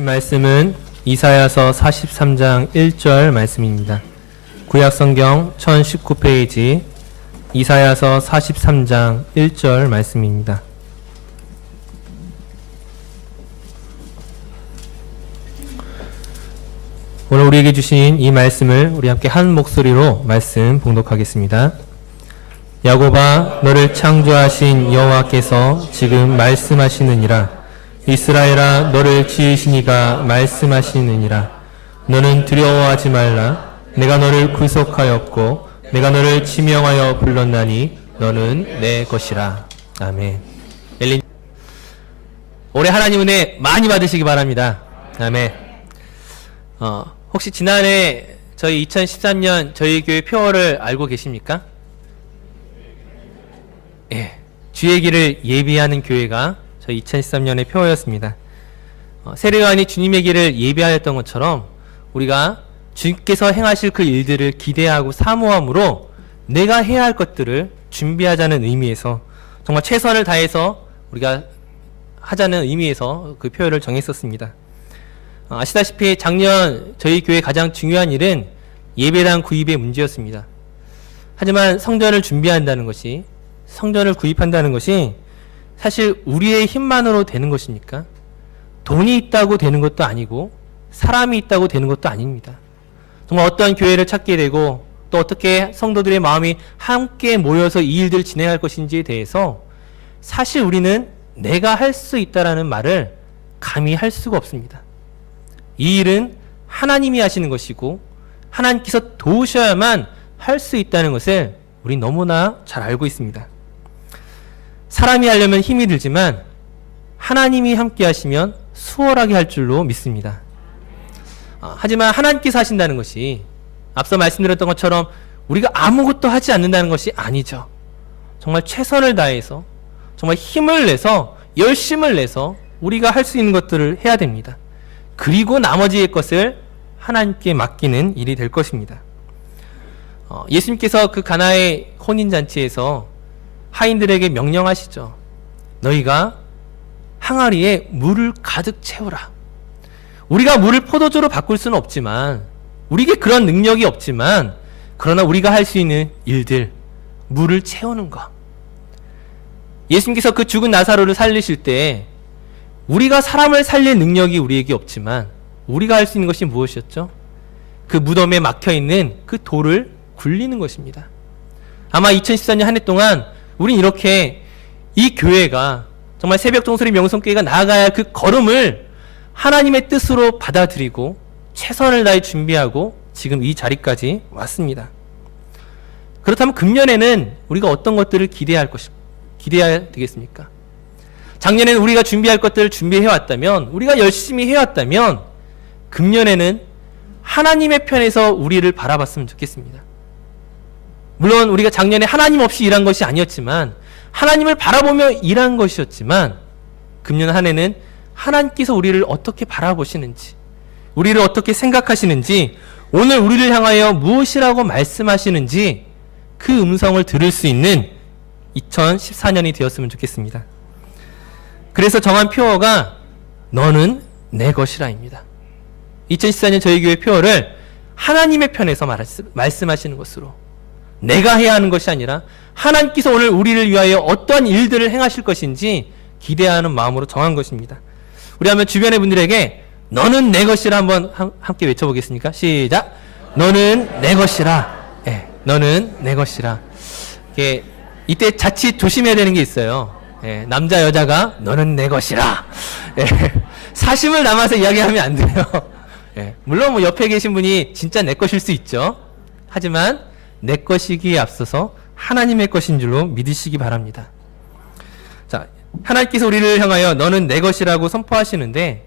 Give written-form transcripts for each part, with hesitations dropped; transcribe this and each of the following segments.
말씀은 이사야서 43장 1절 말씀입니다. 구약성경 1019페이지 이사야서 43장 1절 말씀입니다. 오늘 우리에게 주신 이 말씀을 우리 함께 한 목소리로 말씀 봉독하겠습니다. 야곱아, 너를 창조하신 여호와께서 지금 말씀하시느니라. 이스라엘아, 너를 지으신 이가 말씀하시느니라. 너는 두려워하지 말라. 내가 너를 구속하였고 내가 너를 지명하여 불렀나니 너는 내 것이라. 아멘. 올해 하나님 은혜 많이 받으시기 바랍니다. 아멘. 혹시 지난해 저희 2013년 저희 교회 표어를 알고 계십니까? 예, 주의 길을 예비하는 교회가 저희 2013년의 표어였습니다. 세례요한이 주님의 길을 예비하였던 것처럼 우리가 주님께서 행하실 그 일들을 기대하고 사모함으로 내가 해야 할 것들을 준비하자는 의미에서 정말 최선을 다해서 우리가 하자는 의미에서 그 표어를 정했었습니다. 아시다시피 작년 저희 교회 가장 중요한 일은 예배당 구입의 문제였습니다. 하지만 성전을 준비한다는 것이, 성전을 구입한다는 것이 사실 우리의 힘만으로 되는 것입니까? 돈이 있다고 되는 것도 아니고 사람이 있다고 되는 것도 아닙니다. 정말 어떤 교회를 찾게 되고 또 어떻게 성도들의 마음이 함께 모여서 이 일들을 진행할 것인지에 대해서 사실 우리는 내가 할 수 있다라는 말을 감히 할 수가 없습니다. 이 일은 하나님이 하시는 것이고 하나님께서 도우셔야만 할 수 있다는 것을 우리 너무나 잘 알고 있습니다. 사람이 하려면 힘이 들지만 하나님이 함께 하시면 수월하게 할 줄로 믿습니다. 하지만 하나님께서 하신다는 것이 앞서 말씀드렸던 것처럼 우리가 아무것도 하지 않는다는 것이 아니죠. 정말 최선을 다해서 정말 힘을 내서 열심을 내서 우리가 할 수 있는 것들을 해야 됩니다. 그리고 나머지의 것을 하나님께 맡기는 일이 될 것입니다. 예수님께서 그 가나의 혼인잔치에서 하인들에게 명령하시죠. 너희가 항아리에 물을 가득 채우라. 우리가 물을 포도주로 바꿀 수는 없지만, 우리에게 그런 능력이 없지만, 그러나 우리가 할 수 있는 일들, 물을 채우는 것. 예수님께서 그 죽은 나사로를 살리실 때 우리가 사람을 살릴 능력이 우리에게 없지만 우리가 할 수 있는 것이 무엇이었죠? 그 무덤에 막혀있는 그 돌을 굴리는 것입니다. 아마 2014년 한 해 동안 우린 이렇게 이 교회가 정말 새벽 종소리 명성교회가 나아가야 할 그 걸음을 하나님의 뜻으로 받아들이고 최선을 다해 준비하고 지금 이 자리까지 왔습니다. 그렇다면 금년에는 우리가 어떤 것들을 기대해야 되겠습니까? 작년에는 우리가 준비할 것들을 준비해왔다면, 우리가 열심히 해왔다면 금년에는 하나님의 편에서 우리를 바라봤으면 좋겠습니다. 물론 우리가 작년에 하나님 없이 일한 것이 아니었지만, 하나님을 바라보며 일한 것이었지만, 금년 한 해는 하나님께서 우리를 어떻게 바라보시는지, 우리를 어떻게 생각하시는지, 오늘 우리를 향하여 무엇이라고 말씀하시는지 그 음성을 들을 수 있는 2014년이 되었으면 좋겠습니다. 그래서 정한 표어가 너는 내 것이라입니다. 2014년 저희 교회 표어를 하나님의 편에서 말씀하시는 것으로, 내가 해야 하는 것이 아니라 하나님께서 오늘 우리를 위하여 어떠한 일들을 행하실 것인지 기대하는 마음으로 정한 것입니다. 우리 한번 주변의 분들에게 너는 내 것이라 한번 함께 외쳐보겠습니까? 시작! 너는 내 것이라. 네, 너는 내 것이라. 이때 자칫 조심해야 되는 게 있어요. 네, 남자 여자가 너는 내 것이라. 네, 사심을 담아서 이야기하면 안 돼요. 네, 물론 뭐 옆에 계신 분이 진짜 내 것일 수 있죠. 하지만 내 것이기에 앞서서 하나님의 것인 줄로 믿으시기 바랍니다. 자, 하나님께서 우리를 향하여 너는 내 것이라고 선포하시는데,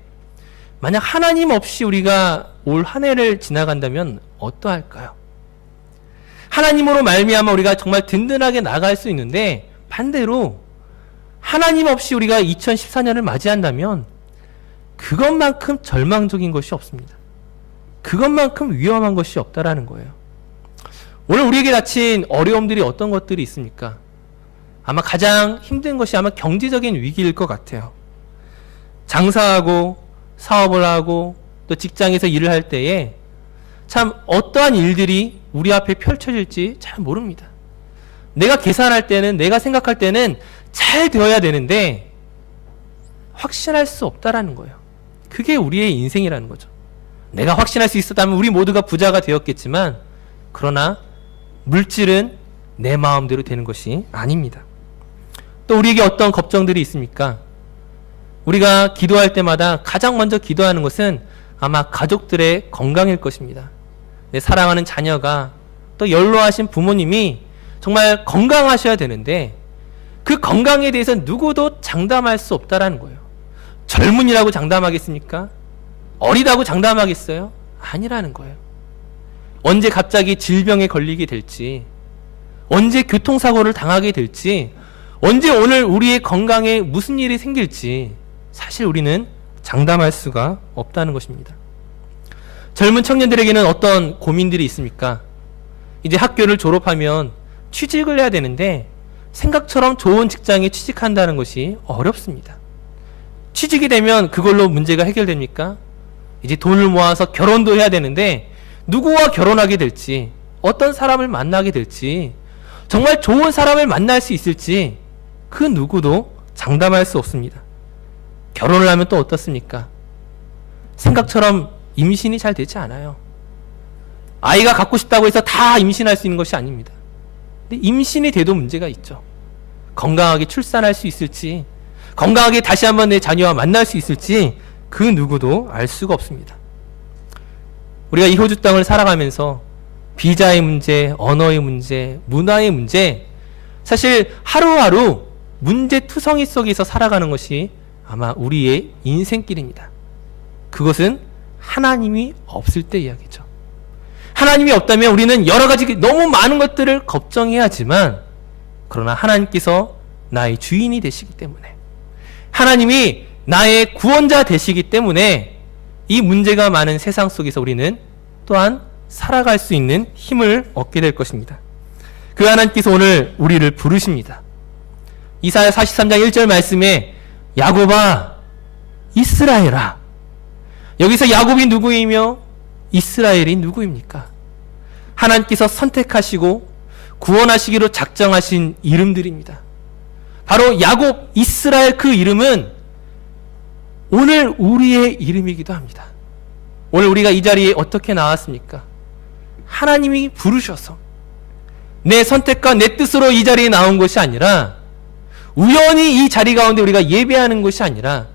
만약 하나님 없이 우리가 올 한 해를 지나간다면 어떠할까요? 하나님으로 말미암아 우리가 정말 든든하게 나아갈 수 있는데, 반대로 하나님 없이 우리가 2014년을 맞이한다면 그것만큼 절망적인 것이 없습니다. 그것만큼 위험한 것이 없다라는 거예요. 오늘 우리에게 닥친 어려움들이 어떤 것들이 있습니까? 아마 가장 힘든 것이 아마 경제적인 위기일 것 같아요. 장사하고 사업을 하고 또 직장에서 일을 할 때에 참 어떠한 일들이 우리 앞에 펼쳐질지 잘 모릅니다. 내가 계산할 때는, 내가 생각할 때는 잘 되어야 되는데 확신할 수 없다라는 거예요. 그게 우리의 인생이라는 거죠. 내가 확신할 수 있었다면 우리 모두가 부자가 되었겠지만, 그러나 물질은 내 마음대로 되는 것이 아닙니다. 또 우리에게 어떤 걱정들이 있습니까? 우리가 기도할 때마다 가장 먼저 기도하는 것은 아마 가족들의 건강일 것입니다. 내 사랑하는 자녀가, 또 연로하신 부모님이 정말 건강하셔야 되는데 그 건강에 대해서 누구도 장담할 수 없다라는 거예요. 젊은이라고 장담하겠습니까? 어리다고 장담하겠어요? 아니라는 거예요. 언제 갑자기 질병에 걸리게 될지, 언제 교통사고를 당하게 될지, 언제 오늘 우리의 건강에 무슨 일이 생길지 사실 우리는 장담할 수가 없다는 것입니다. 젊은 청년들에게는 어떤 고민들이 있습니까? 이제 학교를 졸업하면 취직을 해야 되는데 생각처럼 좋은 직장에 취직한다는 것이 어렵습니다. 취직이 되면 그걸로 문제가 해결됩니까? 이제 돈을 모아서 결혼도 해야 되는데 누구와 결혼하게 될지, 어떤 사람을 만나게 될지, 정말 좋은 사람을 만날 수 있을지 그 누구도 장담할 수 없습니다. 결혼을 하면 또 어떻습니까? 생각처럼 임신이 잘 되지 않아요. 아이가 갖고 싶다고 해서 다 임신할 수 있는 것이 아닙니다. 근데 임신이 돼도 문제가 있죠. 건강하게 출산할 수 있을지, 건강하게 다시 한번 내 자녀와 만날 수 있을지 그 누구도 알 수가 없습니다. 우리가 이 호주 땅을 살아가면서 비자의 문제, 언어의 문제, 문화의 문제, 사실 하루하루 문제투성이 속에서 살아가는 것이 아마 우리의 인생길입니다. 그것은 하나님이 없을 때 이야기죠. 하나님이 없다면 우리는 여러 가지 너무 많은 것들을 걱정해야 하지만, 그러나 하나님께서 나의 주인이 되시기 때문에, 하나님이 나의 구원자 되시기 때문에 이 문제가 많은 세상 속에서 우리는 또한 살아갈 수 있는 힘을 얻게 될 것입니다. 그 하나님께서 오늘 우리를 부르십니다. 이사야 43장 1절 말씀에 야곱아, 이스라엘아. 여기서 야곱이 누구이며 이스라엘이 누구입니까? 하나님께서 선택하시고 구원하시기로 작정하신 이름들입니다. 바로 야곱, 이스라엘, 그 이름은 오늘 우리의 이름이기도 합니다. 오늘 우리가 이 자리에 어떻게 나왔습니까? 하나님이 부르셔서, 내 선택과 내 뜻으로 이 자리에 나온 것이 아니라, 우연히 이 자리 가운데 우리가 예배하는 것이 아니라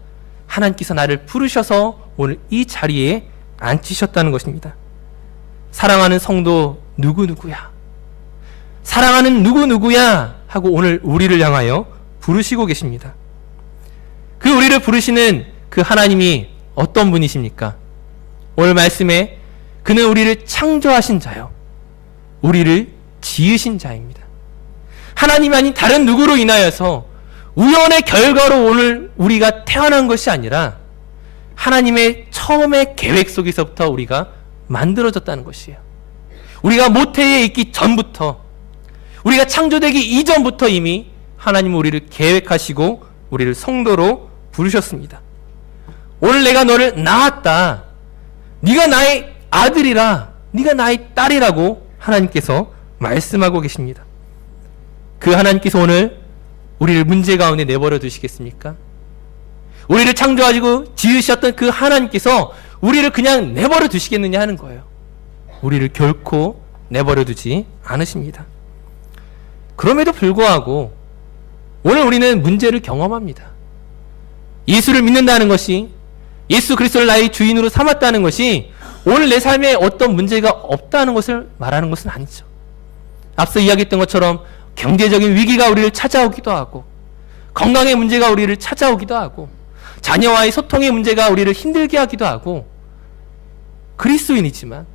하나님께서 나를 부르셔서 오늘 이 자리에 앉히셨다는 것입니다. 사랑하는 성도 누구누구야, 사랑하는 누구누구야 하고 오늘 우리를 향하여 부르시고 계십니다. 그 우리를 부르시는 그 하나님이 어떤 분이십니까? 오늘 말씀에 그는 우리를 창조하신 자요, 우리를 지으신 자입니다. 하나님 아닌 다른 누구로 인하여서 우연의 결과로 오늘 우리가 태어난 것이 아니라 하나님의 처음의 계획 속에서부터 우리가 만들어졌다는 것이에요. 우리가 모태에 있기 전부터, 우리가 창조되기 이전부터 이미 하나님은 우리를 계획하시고 우리를 성도로 부르셨습니다. 오늘 내가 너를 낳았다, 네가 나의 아들이라, 네가 나의 딸이라고 하나님께서 말씀하고 계십니다. 그 하나님께서 오늘 우리를 문제 가운데 내버려 두시겠습니까? 우리를 창조하시고 지으셨던 그 하나님께서 우리를 그냥 내버려 두시겠느냐 하는 거예요. 우리를 결코 내버려 두지 않으십니다. 그럼에도 불구하고 오늘 우리는 문제를 경험합니다. 예수를 믿는다는 것이, 예수 그리스도를 나의 주인으로 삼았다는 것이 오늘 내 삶에 어떤 문제가 없다는 것을 말하는 것은 아니죠. 앞서 이야기했던 것처럼 경제적인 위기가 우리를 찾아오기도 하고, 건강의 문제가 우리를 찾아오기도 하고, 자녀와의 소통의 문제가 우리를 힘들게 하기도 하고, 그리스도인이지만,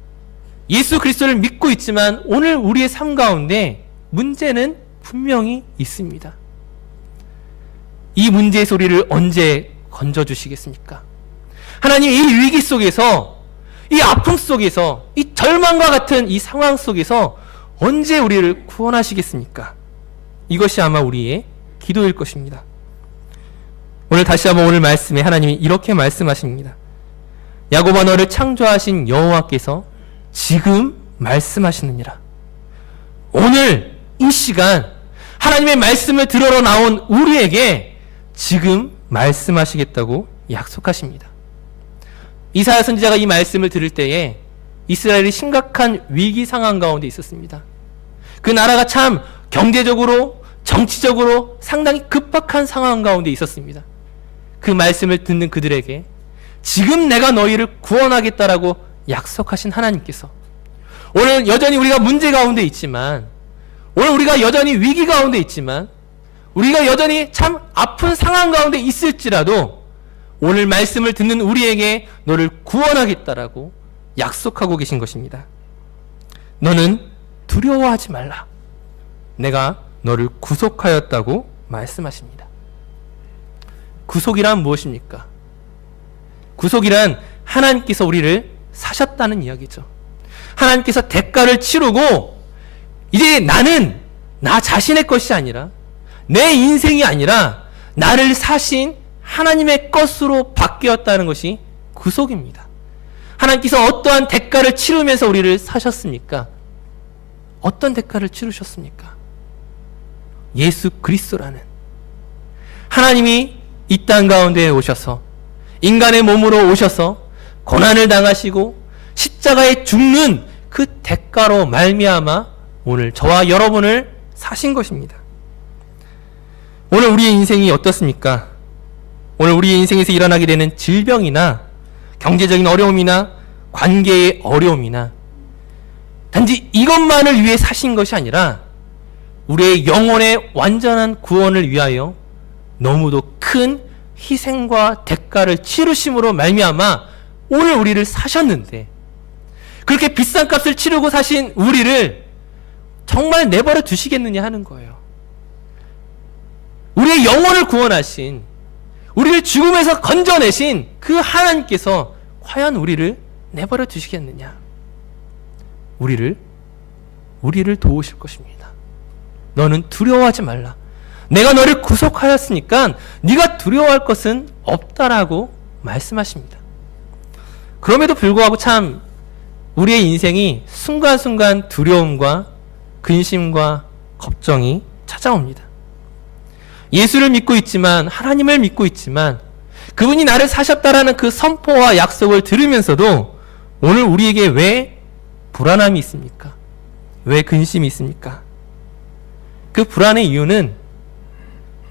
예수 그리스도를 믿고 있지만 오늘 우리의 삶 가운데 문제는 분명히 있습니다. 이 문제의 소리를 언제 건져주시겠습니까? 하나님, 이 위기 속에서, 이 아픔 속에서, 이 절망과 같은 이 상황 속에서 언제 우리를 구원하시겠습니까? 이것이 아마 우리의 기도일 것입니다. 오늘 다시 한번 오늘 말씀에 하나님이 이렇게 말씀하십니다. 야곱아 너를 창조하신 여호와께서 지금 말씀하시느니라. 오늘 이 시간 하나님의 말씀을 들으러 나온 우리에게 지금 말씀하시겠다고 약속하십니다. 이사야 선지자가 이 말씀을 들을 때에 이스라엘이 심각한 위기 상황 가운데 있었습니다. 그 나라가 참 경제적으로 정치적으로 상당히 급박한 상황 가운데 있었습니다. 그 말씀을 듣는 그들에게 지금 내가 너희를 구원하겠다라고 약속하신 하나님께서 오늘 여전히 우리가 문제 가운데 있지만, 오늘 우리가 여전히 위기 가운데 있지만, 우리가 여전히 참 아픈 상황 가운데 있을지라도 오늘 말씀을 듣는 우리에게 너를 구원하겠다라고 약속하고 계신 것입니다. 너는 두려워하지 말라. 내가 너를 구속하였다고 말씀하십니다. 구속이란 무엇입니까? 구속이란 하나님께서 우리를 사셨다는 이야기죠. 하나님께서 대가를 치르고 이제 나는 나 자신의 것이 아니라, 내 인생이 아니라 나를 사신 하나님의 것으로 바뀌었다는 것이 구속입니다. 하나님께서 어떠한 대가를 치르면서 우리를 사셨습니까? 어떤 대가를 치르셨습니까? 예수 그리스도라는 하나님이 이 땅 가운데 오셔서 인간의 몸으로 오셔서 고난을 당하시고 십자가에 죽는 그 대가로 말미암아 오늘 저와 여러분을 사신 것입니다. 오늘 우리의 인생이 어떻습니까? 오늘 우리의 인생에서 일어나게 되는 질병이나 경제적인 어려움이나 관계의 어려움이나 단지 이것만을 위해 사신 것이 아니라 우리의 영혼의 완전한 구원을 위하여 너무도 큰 희생과 대가를 치르심으로 말미암아 오늘 우리를 사셨는데, 그렇게 비싼 값을 치르고 사신 우리를 정말 내버려 두시겠느냐 하는 거예요. 우리의 영혼을 구원하신, 우리를 죽음에서 건져내신 그 하나님께서 과연 우리를 내버려 두시겠느냐? 우리를 도우실 것입니다. 너는 두려워하지 말라. 내가 너를 구속하였으니까 네가 두려워할 것은 없다라고 말씀하십니다. 그럼에도 불구하고 참 우리의 인생이 순간순간 두려움과 근심과 걱정이 찾아옵니다. 예수를 믿고 있지만, 하나님을 믿고 있지만, 그분이 나를 사셨다라는 그 선포와 약속을 들으면서도 오늘 우리에게 왜 불안함이 있습니까? 왜 근심이 있습니까? 그 불안의 이유는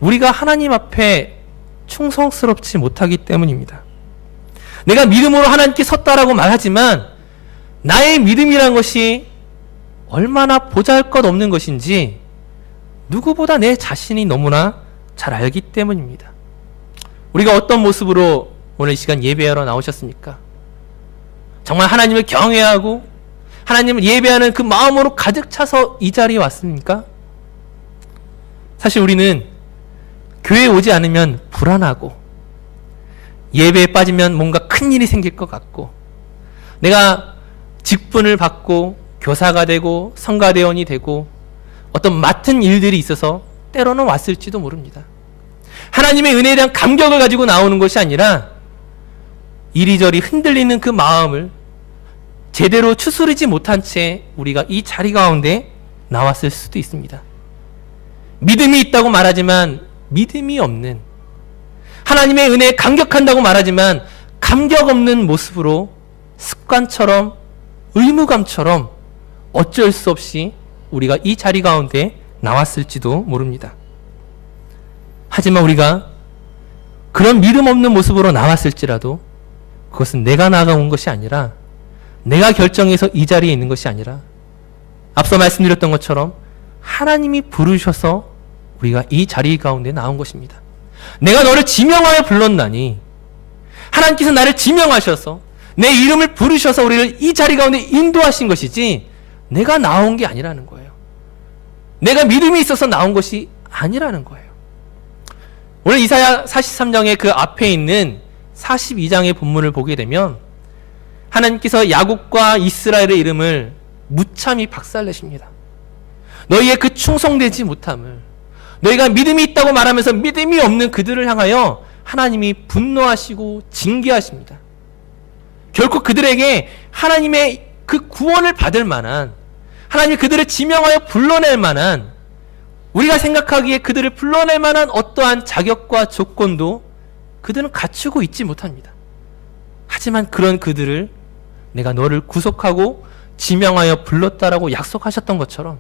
우리가 하나님 앞에 충성스럽지 못하기 때문입니다. 내가 믿음으로 하나님께 섰다라고 말하지만 나의 믿음이란 것이 얼마나 보잘것없는 것인지 누구보다 내 자신이 너무나 잘 알기 때문입니다. 우리가 어떤 모습으로 오늘 이 시간 예배하러 나오셨습니까? 정말 하나님을 경외하고 하나님을 예배하는 그 마음으로 가득 차서 이 자리에 왔습니까? 사실 우리는 교회에 오지 않으면 불안하고, 예배에 빠지면 뭔가 큰일이 생길 것 같고, 내가 직분을 받고 교사가 되고 성가대원이 되고 어떤 맡은 일들이 있어서 때로는 왔을지도 모릅니다. 하나님의 은혜에 대한 감격을 가지고 나오는 것이 아니라 이리저리 흔들리는 그 마음을 제대로 추스르지 못한 채 우리가 이 자리 가운데 나왔을 수도 있습니다. 믿음이 있다고 말하지만 믿음이 없는, 하나님의 은혜에 감격한다고 말하지만 감격 없는 모습으로 습관처럼 의무감처럼 어쩔 수 없이 우리가 이 자리 가운데 나왔을지도 모릅니다. 하지만 우리가 그런 믿음 없는 모습으로 나왔을지라도 그것은 내가 나아온 것이 아니라, 내가 결정해서 이 자리에 있는 것이 아니라, 앞서 말씀드렸던 것처럼 하나님이 부르셔서 우리가 이 자리 가운데 나온 것입니다. 내가 너를 지명하여 불렀나니, 하나님께서 나를 지명하셔서 내 이름을 부르셔서 우리를 이 자리 가운데 인도하신 것이지 내가 나온 게 아니라는 거예요. 내가 믿음이 있어서 나온 것이 아니라는 거예요. 오늘 이사야 43장의 그 앞에 있는 42장의 본문을 보게 되면 하나님께서 야곱과 이스라엘의 이름을 무참히 박살내십니다. 너희의 그 충성되지 못함을, 너희가 믿음이 있다고 말하면서 믿음이 없는 그들을 향하여 하나님이 분노하시고 징계하십니다. 결코 그들에게 하나님의 그 구원을 받을 만한, 하나님이 그들을 지명하여 불러낼 만한, 우리가 생각하기에 그들을 불러낼 만한 어떠한 자격과 조건도 그들은 갖추고 있지 못합니다. 하지만 그런 그들을 내가 너를 구속하고 지명하여 불렀다라고 약속하셨던 것처럼,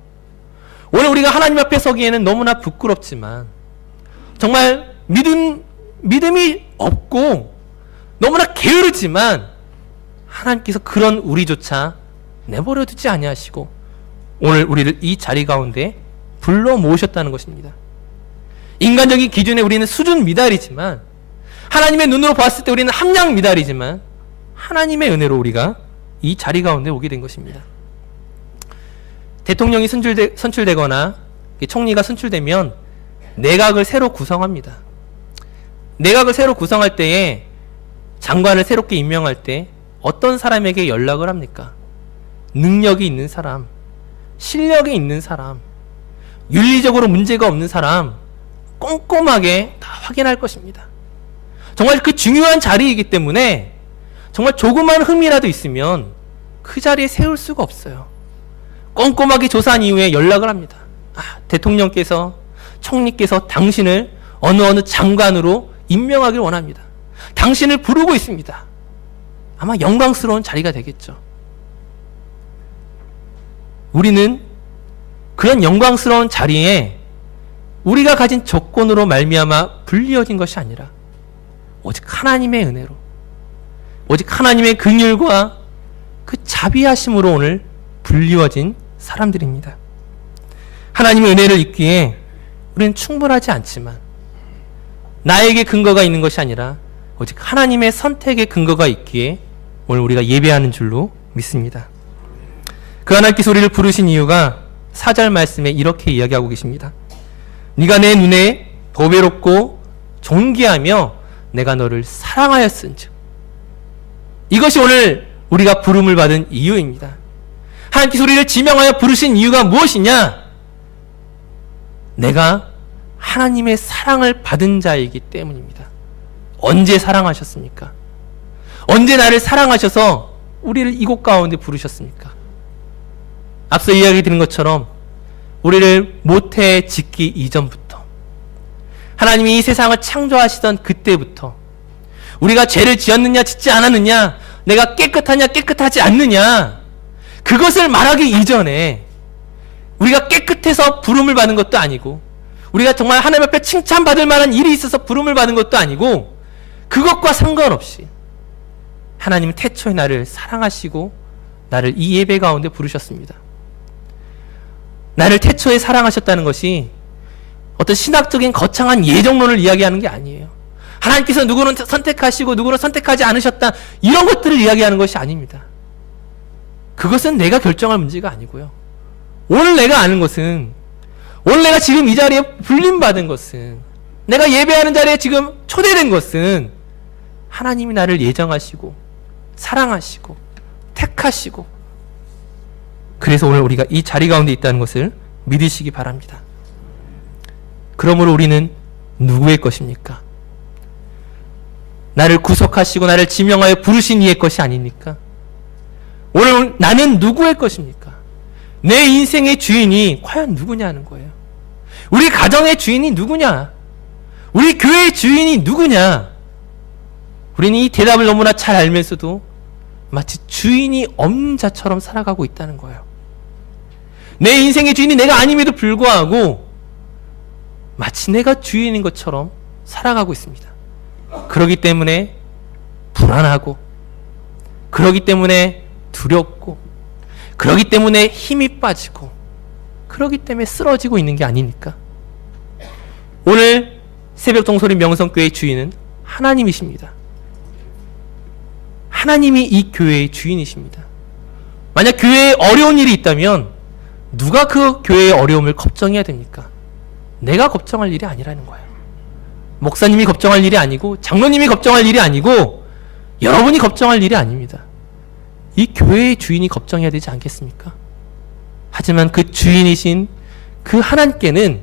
오늘 우리가 하나님 앞에 서기에는 너무나 부끄럽지만, 정말 믿음이 없고 너무나 게으르지만, 하나님께서 그런 우리조차 내버려 두지 아니하시고 오늘 우리를 이 자리 가운데 불러 모으셨다는 것입니다. 인간적인 기준에 우리는 수준 미달이지만, 하나님의 눈으로 봤을 때 우리는 함량 미달이지만, 하나님의 은혜로 우리가 이 자리 가운데 오게 된 것입니다. 대통령이 선출되거나 총리가 선출되면 내각을 새로 구성합니다. 내각을 새로 구성할 때에, 장관을 새롭게 임명할 때 어떤 사람에게 연락을 합니까? 능력이 있는 사람, 실력이 있는 사람, 윤리적으로 문제가 없는 사람, 꼼꼼하게 다 확인할 것입니다. 정말 그 중요한 자리이기 때문에 정말 조그만 흠이라도 있으면 그 자리에 세울 수가 없어요. 꼼꼼하게 조사한 이후에 연락을 합니다. 대통령께서, 총리께서 당신을 어느 장관으로 임명하길 원합니다. 당신을 부르고 있습니다. 아마 영광스러운 자리가 되겠죠. 우리는 그런 영광스러운 자리에 우리가 가진 조건으로 말미암아 불리어진 것이 아니라 오직 하나님의 은혜로, 오직 하나님의 긍휼과 그 자비하심으로 오늘 불리워진 사람들입니다. 하나님의 은혜를 입기에 우리는 충분하지 않지만, 나에게 근거가 있는 것이 아니라 오직 하나님의 선택의 근거가 있기에 오늘 우리가 예배하는 줄로 믿습니다. 그 하나님께서 우리를 부르신 이유가 4절 말씀에 이렇게 이야기하고 계십니다. 네가 내 눈에 보배롭고 존귀하며 내가 너를 사랑하였은즉. 이것이 오늘 우리가 부름을 받은 이유입니다. 하나님께서 우리를 지명하여 부르신 이유가 무엇이냐? 내가 하나님의 사랑을 받은 자이기 때문입니다. 언제 사랑하셨습니까? 언제 나를 사랑하셔서 우리를 이곳 가운데 부르셨습니까? 앞서 이야기 드린 것처럼 우리를 모태에 짓기 이전부터, 하나님이 이 세상을 창조하시던 그때부터, 우리가 죄를 지었느냐 짓지 않았느냐, 내가 깨끗하냐 깨끗하지 않느냐, 그것을 말하기 이전에 우리가 깨끗해서 부름을 받은 것도 아니고, 우리가 정말 하나님 앞에 칭찬받을 만한 일이 있어서 부름을 받은 것도 아니고, 그것과 상관없이 하나님은 태초에 나를 사랑하시고 나를 이 예배 가운데 부르셨습니다. 나를 태초에 사랑하셨다는 것이 어떤 신학적인 거창한 예정론을 이야기하는 게 아니에요. 하나님께서 누구는 선택하시고 누구는 선택하지 않으셨다, 이런 것들을 이야기하는 것이 아닙니다. 그것은 내가 결정할 문제가 아니고요. 오늘 내가 아는 것은, 오늘 내가 지금 이 자리에 불림받은 것은, 내가 예배하는 자리에 지금 초대된 것은 하나님이 나를 예정하시고 사랑하시고 택하시고, 그래서 오늘 우리가 이 자리 가운데 있다는 것을 믿으시기 바랍니다. 그러므로 우리는 누구의 것입니까? 나를 구속하시고 나를 지명하여 부르신 이의 것이 아닙니까? 오늘 나는 누구의 것입니까? 내 인생의 주인이 과연 누구냐는 거예요. 우리 가정의 주인이 누구냐? 우리 교회의 주인이 누구냐? 우리는 이 대답을 너무나 잘 알면서도 마치 주인이 없는 자처럼 살아가고 있다는 거예요. 내 인생의 주인이 내가 아님에도 불구하고 마치 내가 주인인 것처럼 살아가고 있습니다. 그러기 때문에 불안하고, 그러기 때문에 두렵고, 그러기 때문에 힘이 빠지고, 그러기 때문에 쓰러지고 있는 게 아닙니까? 오늘 새벽 종소리 명성교회의 주인은 하나님이십니다. 하나님이 이 교회의 주인이십니다. 만약 교회에 어려운 일이 있다면 누가 그 교회의 어려움을 걱정해야 됩니까? 내가 걱정할 일이 아니라는 거예요. 목사님이 걱정할 일이 아니고, 장로님이 걱정할 일이 아니고, 여러분이 걱정할 일이 아닙니다. 이 교회의 주인이 걱정해야 되지 않겠습니까? 하지만 그 주인이신 그 하나님께는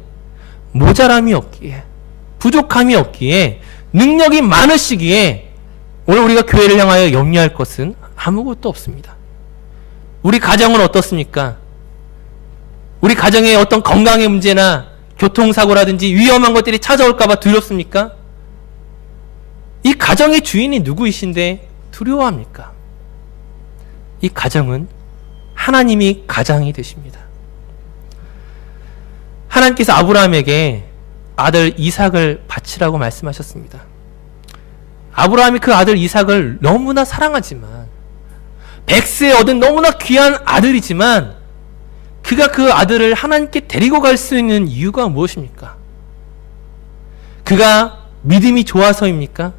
모자람이 없기에, 부족함이 없기에, 능력이 많으시기에 오늘 우리가 교회를 향하여 염려할 것은 아무것도 없습니다. 우리 가정은 어떻습니까? 우리 가정에 어떤 건강의 문제나 교통사고라든지 위험한 것들이 찾아올까봐 두렵습니까? 이 가정의 주인이 누구이신데 두려워합니까? 이 가정은 하나님이 가장이 되십니다. 하나님께서 아브라함에게 아들 이삭을 바치라고 말씀하셨습니다. 아브라함이 그 아들 이삭을 너무나 사랑하지만, 백세에 얻은 너무나 귀한 아들이지만, 그가 그 아들을 하나님께 데리고 갈 수 있는 이유가 무엇입니까? 그가 믿음이 좋아서입니까?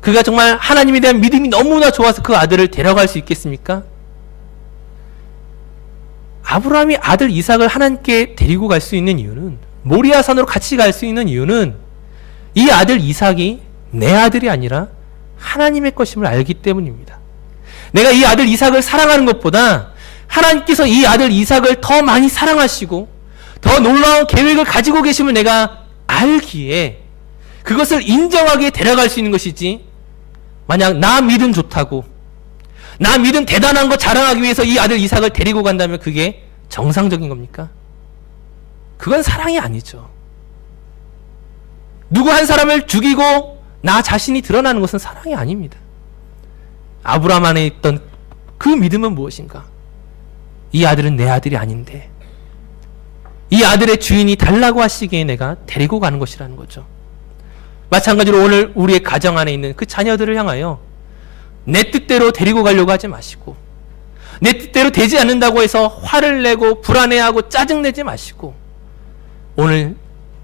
그가 정말 하나님에 대한 믿음이 너무나 좋아서 그 아들을 데려갈 수 있겠습니까? 아브라함이 아들 이삭을 하나님께 데리고 갈 수 있는 이유는, 모리아산으로 같이 갈 수 있는 이유는, 이 아들 이삭이 내 아들이 아니라 하나님의 것임을 알기 때문입니다. 내가 이 아들 이삭을 사랑하는 것보다 하나님께서 이 아들 이삭을 더 많이 사랑하시고 더 놀라운 계획을 가지고 계심을 내가 알기에 그것을 인정하게 데려갈 수 있는 것이지, 만약 나 믿음 좋다고, 나 믿음 대단한 거 자랑하기 위해서 이 아들 이삭을 데리고 간다면 그게 정상적인 겁니까? 그건 사랑이 아니죠. 누구 한 사람을 죽이고 나 자신이 드러나는 것은 사랑이 아닙니다. 아브라함 안에 있던 그 믿음은 무엇인가? 이 아들은 내 아들이 아닌데 이 아들의 주인이 달라고 하시기에 내가 데리고 가는 것이라는 거죠. 마찬가지로 오늘 우리의 가정 안에 있는 그 자녀들을 향하여 내 뜻대로 데리고 가려고 하지 마시고, 내 뜻대로 되지 않는다고 해서 화를 내고 불안해하고 짜증내지 마시고, 오늘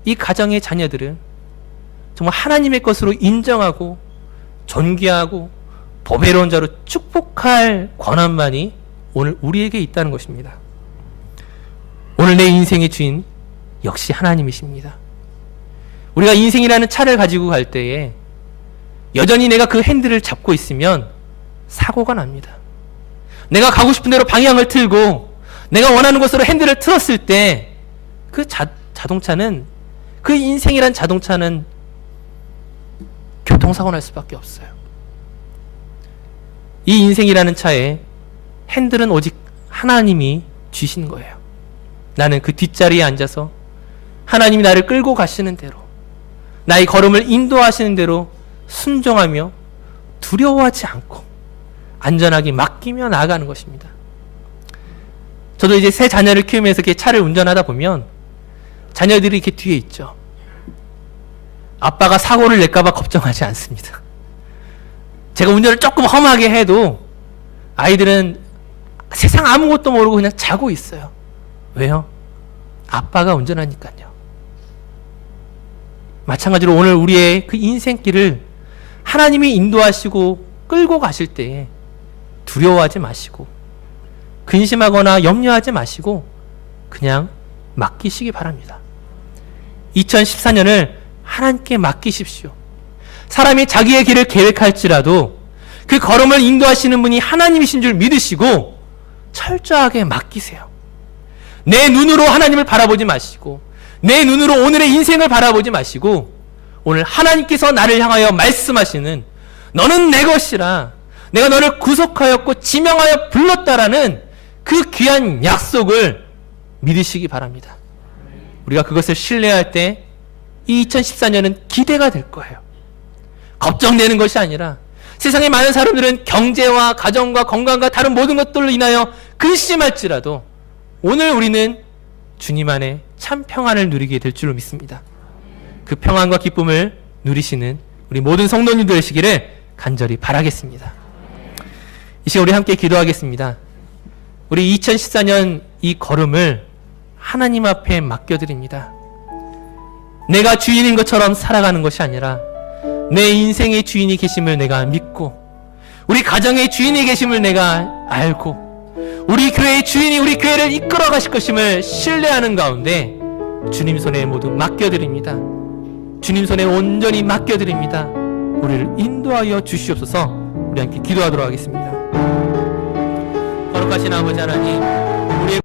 이 가정의 자녀들을 정말 하나님의 것으로 인정하고 존귀하고 보배로운 자로 축복할 권한만이 오늘 우리에게 있다는 것입니다. 오늘 내 인생의 주인 역시 하나님이십니다. 우리가 인생이라는 차를 가지고 갈 때에 여전히 내가 그 핸들을 잡고 있으면 사고가 납니다. 내가 가고 싶은 대로 방향을 틀고 내가 원하는 곳으로 핸들을 틀었을 때 그 자동차는, 그 인생이란 자동차는 교통사고 날 수밖에 없어요. 이 인생이라는 차에 핸들은 오직 하나님이 쥐신 거예요. 나는 그 뒷자리에 앉아서 하나님이 나를 끌고 가시는 대로, 나의 걸음을 인도하시는 대로 순종하며 두려워하지 않고 안전하게 맡기며 나아가는 것입니다. 저도 이제 새 자녀를 키우면서 이렇게 차를 운전하다 보면 자녀들이 이렇게 뒤에 있죠. 아빠가 사고를 낼까봐 걱정하지 않습니다. 제가 운전을 조금 험하게 해도 아이들은 세상 아무것도 모르고 그냥 자고 있어요. 왜요? 아빠가 운전하니까요. 마찬가지로 오늘 우리의 그 인생길을 하나님이 인도하시고 끌고 가실 때에 두려워하지 마시고 근심하거나 염려하지 마시고 그냥 맡기시기 바랍니다. 2014년을 하나님께 맡기십시오. 사람이 자기의 길을 계획할지라도 그 걸음을 인도하시는 분이 하나님이신 줄 믿으시고 철저하게 맡기세요. 내 눈으로 하나님을 바라보지 마시고, 내 눈으로 오늘의 인생을 바라보지 마시고, 오늘 하나님께서 나를 향하여 말씀하시는 너는 내 것이라, 내가 너를 구속하였고 지명하여 불렀다라는 그 귀한 약속을 믿으시기 바랍니다. 우리가 그것을 신뢰할 때 이 2014년은 기대가 될 거예요. 걱정되는 것이 아니라, 세상의 많은 사람들은 경제와 가정과 건강과 다른 모든 것들로 인하여 근심할지라도 오늘 우리는 주님 안에 참 평안을 누리게 될 줄로 믿습니다. 그 평안과 기쁨을 누리시는 우리 모든 성도님들 되시기를 간절히 바라겠습니다. 이 시간 우리 함께 기도하겠습니다. 우리 2014년 이 걸음을 하나님 앞에 맡겨드립니다. 내가 주인인 것처럼 살아가는 것이 아니라 내 인생의 주인이 계심을 내가 믿고, 우리 가정의 주인이 계심을 내가 알고, 우리 교회의 주인이 우리 교회를 이끌어 가실 것임을 신뢰하는 가운데 주님 손에 모두 맡겨드립니다. 주님 손에 온전히 맡겨드립니다. 우리를 인도하여 주시옵소서. 우리 함께 기도하도록 하겠습니다. 거룩하신 아버지 하나님, 우리의